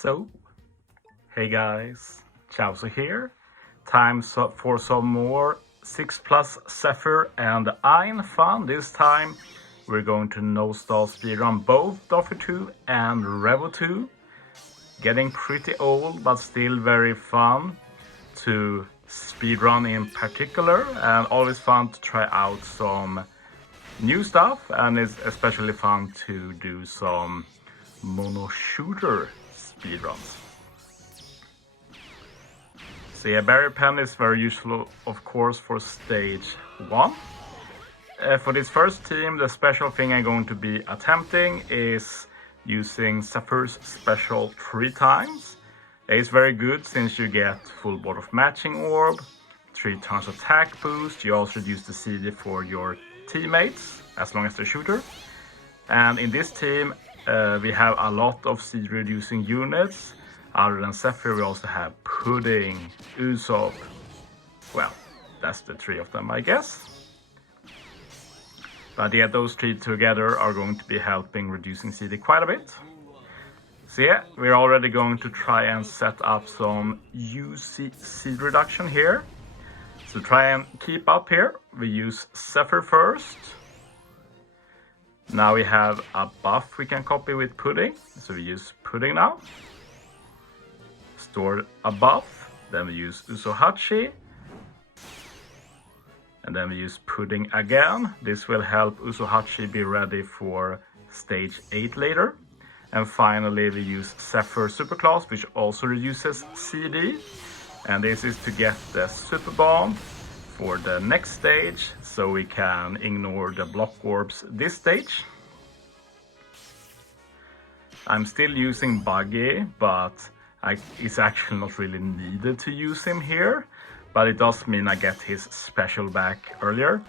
So, hey guys, Chauzu here. Time for some more 6+ Zephyr and Ain fun. This time we're going to no-stall speedrun both Doffy 2 and Revo 2. Getting pretty old but still very fun to speedrun in particular, and always fun to try out some new stuff, and it's especially fun to do some mono shooter speedruns. So yeah, barrier pen is very useful, of course, for stage 1. For this first team, the special thing I'm going to be attempting is using Zephyr's special 3 times. It's very good since you get full board of matching orb, 3 turns attack boost. You also reduce the CD for your teammates as long as they're shooter. And in this team we have a lot of CD reducing units. Other than Zephyr, we also have Pudding, Usopp. Well, that's the 3 of them, I guess. But yeah, those 3 together are going to be helping reducing CD quite a bit. So yeah, we're already going to try and set up some UC CD reduction here. So try and keep up here. We use Zephyr first. Now we have a buff we can copy with Pudding. So we use Pudding now. Store a buff. Then we use Usohachi. And then we use Pudding again. This will help Usohachi be ready for stage 8 later. And finally we use Zephyr Superclass, which also reduces CD. And this is to get the Super Bomb for the next stage, so we can ignore the block orbs this stage. I'm still using Buggy, but it's actually not really needed to use him here. But it does mean I get his special back earlier.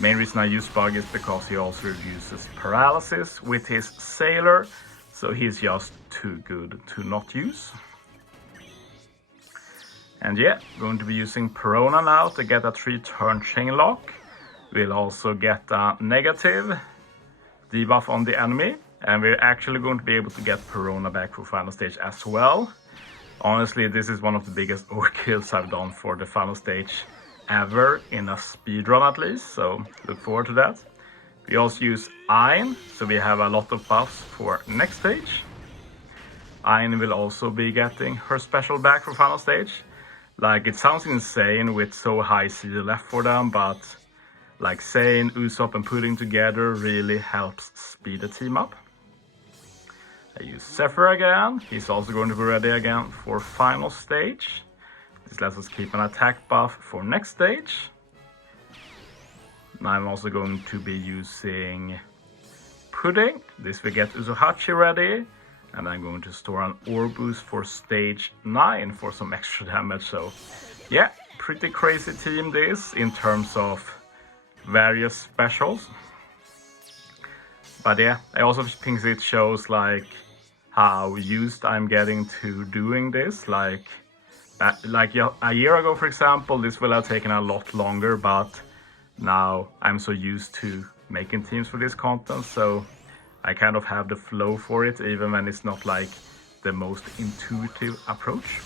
Main reason I use Buggy is because he also reduces paralysis with his Sailor, so he's just too good to not use. And yeah, going to be using Perona now to get a 3-turn chain lock. We'll also get a negative debuff on the enemy. And we're actually going to be able to get Perona back for final stage as well. Honestly, this is one of the biggest overkills I've done for the final stage ever, in a speedrun at least. So look forward to that. We also use Ain, so we have a lot of buffs for next stage. Ain will also be getting her special back for final stage. Like, it sounds insane with so high CD left for them, but like saying Usopp and Pudding together really helps speed the team up. I use Zephyr again. He's also going to be ready again for final stage. This lets us keep an attack buff for next stage. Now I'm also going to be using Pudding. This will get Usohachi ready. And I'm going to store an orb boost for stage 9 for some extra damage. So yeah, pretty crazy team this in terms of various specials. But yeah, I also think it shows like how used I'm getting to doing this. Like a year ago, for example, this will have taken a lot longer, but now I'm so used to making teams for this content, so I kind of have the flow for it, even when it's not like the most intuitive approach.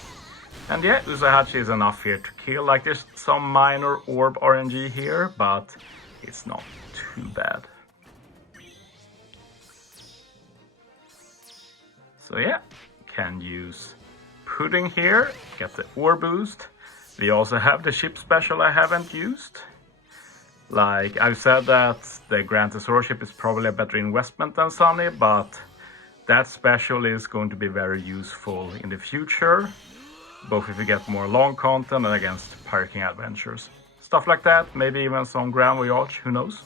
And yeah, Usohachi is enough here to kill. Like, there's some minor orb RNG here, but it's not too bad. So yeah, can use Pudding here, get the orb boost. We also have the ship special I haven't used. Like, I've said that the Grand Tesoro ship is probably a better investment than Sunny, but that special is going to be very useful in the future, both if you get more long content and against Pirate King adventures. Stuff like that, maybe even some Grand Voyage, who knows.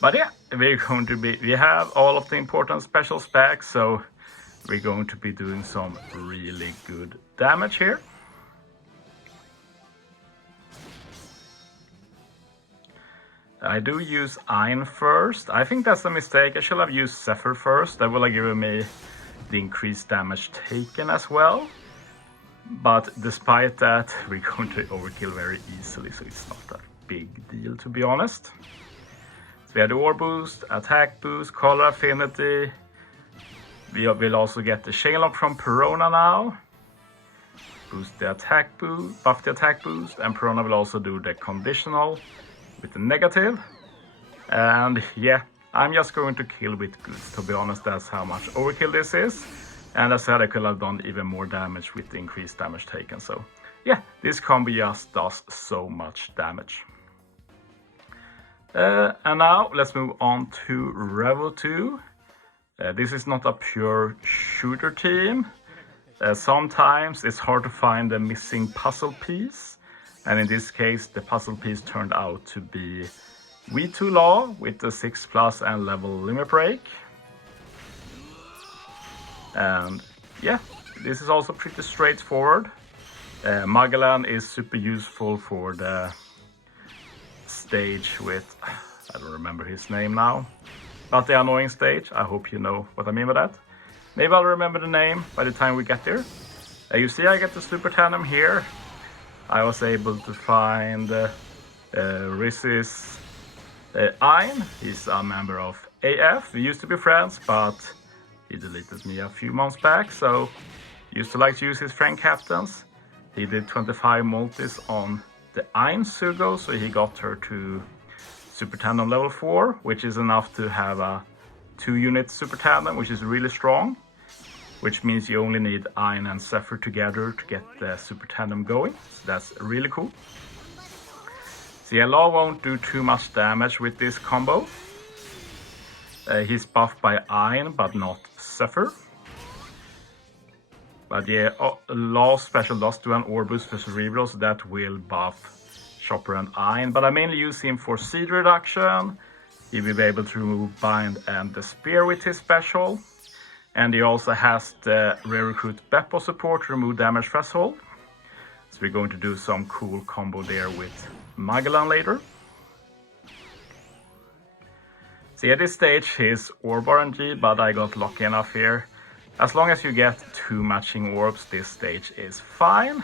But yeah, we have all of the important specials back, so we're going to be doing some really good damage here. I do use Ain first. I think that's a mistake. I should have used Zephyr first. That will have given me the increased damage taken as well. But despite that, we're going to overkill very easily, so it's not that big deal, to be honest. So we have the Orb Boost, Attack Boost, Color Affinity, We will also get the chain lock from Perona now. Boost the attack boost, buff the attack boost, and Perona will also do the conditional with the negative. And yeah, I'm just going to kill with goods, to be honest. That's how much overkill this is. And as I said, I could have done even more damage with the increased damage taken. So yeah, this combo just does so much damage. And now let's move on to Revo 2. This is not a pure shooter team. Sometimes it's hard to find the missing puzzle piece, and in this case the puzzle piece turned out to be V2 Law with the 6+ and level limit break. And yeah, this is also pretty straightforward. Magellan is super useful for the stage with, I don't remember his name now, but the annoying stage. I hope you know what I mean by that. Maybe I'll remember the name by the time we get there. You see I get the super tandem here. I was able to find Riz's Ain. He's a member of AF. We used to be friends, but he deleted me a few months back, so used to like to use his friend captains. He did 25 multis on the Ain Sugo, so he got her to super tandem level 4, which is enough to have a 2-unit super tandem, which is really strong. Which means you only need Ain and Zephyr together to get the super tandem going. So that's really cool. So yeah, Law won't do too much damage with this combo. He's buffed by Ain, but not Zephyr. But yeah, Law's special does do an orb boost for Cerebral, so that will buff Chopper and Ain. But I mainly use him for seed reduction. He will be able to remove Bind and the Spear with his special. And he also has the rare recruit Beppo support to remove damage threshold. So we're going to do some cool combo there with Magellan later. So yeah, this stage is orb RNG, but I got lucky enough here. As long as you get 2 matching orbs, this stage is fine.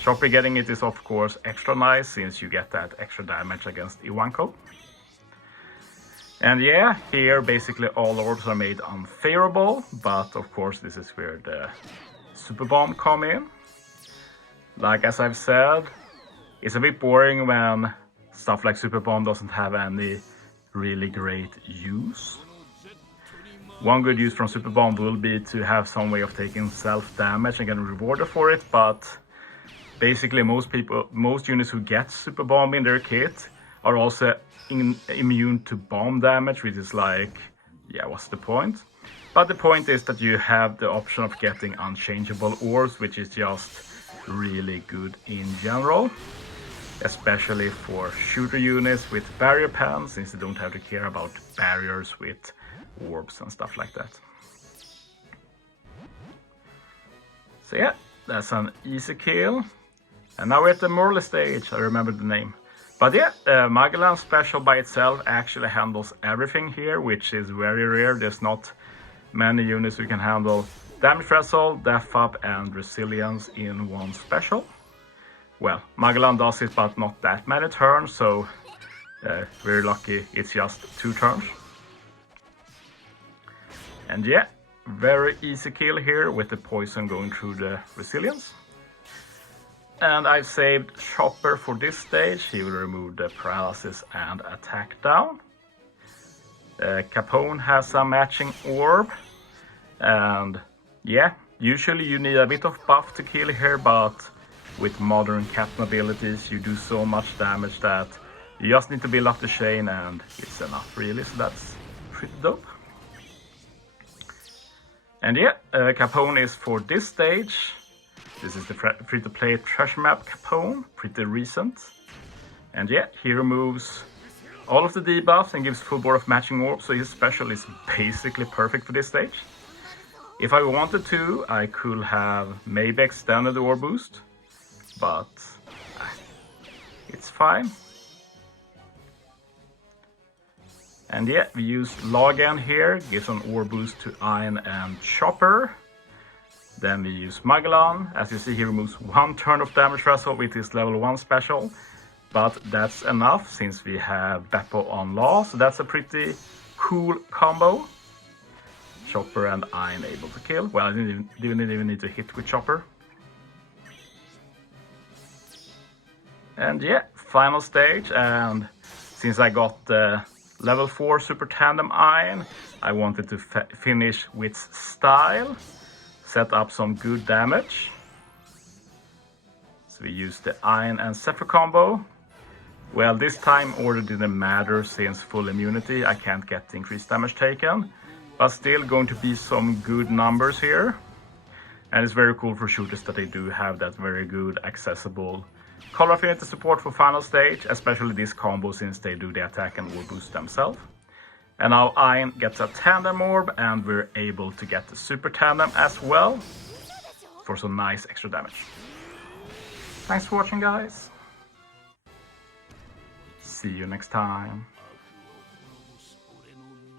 Chopper getting it is of course extra nice, since you get that extra damage against Iwanko. And yeah, here basically all orbs are made unfavorable, but of course this is where the super bomb come in. Like as I've said, it's a bit boring when stuff like super bomb doesn't have any really great use. One good use from super bomb will be to have some way of taking self damage and getting rewarded for it, but basically most units who get super bomb in their kit are also immune to bomb damage, which is like, yeah, what's the point? But the point is that you have the option of getting unchangeable orbs, which is just really good in general, especially for shooter units with barrier pens, since they don't have to care about barriers with orbs and stuff like that. So yeah, that's an easy kill. And now we're at the Morley stage. I remember the name. But yeah, Magellan's special by itself actually handles everything here, which is very rare. There's not many units who can handle damage threshold, def up, and resilience in one special. Well, Magellan does it, but not that many turns, so very lucky it's just 2 turns. And yeah, very easy kill here with the poison going through the resilience. And I've saved Chopper for this stage. He will remove the paralysis and attack down. Capone has a matching orb. And yeah, usually you need a bit of buff to kill here, but with modern captain abilities you do so much damage that you just need to build up the chain and it's enough really, so that's pretty dope. And yeah, Capone is for this stage. This is the free-to-play treasure map Capone, pretty recent. And yeah, he removes all of the debuffs and gives full board of matching orbs, so his special is basically perfect for this stage. If I wanted to, I could have maybe extended the orb boost, but it's fine. And yeah, we use Law again here, gives an orb boost to Ain and Chopper. Then we use Magellan. As you see, he removes 1 turn of damage threshold with his level 1 special. But that's enough since we have Beppo on Law, so that's a pretty cool combo. Chopper and Ain able to kill. Well, I didn't even need to hit with Chopper. And yeah, final stage, and since I got the level 4 Super Tandem Ain, I wanted to finish with style, set up some good damage. So we used the Ain and Zephyr combo. Well, this time order didn't matter since full immunity, I can't get the increased damage taken. But still going to be some good numbers here. And it's very cool for shooters that they do have that very good accessible color affinity support for final stage, especially this combo since they do the attack and war boost themselves. And now Ain gets a tandem orb and we're able to get the super tandem as well for some nice extra damage. Thanks for watching, guys. See you next time.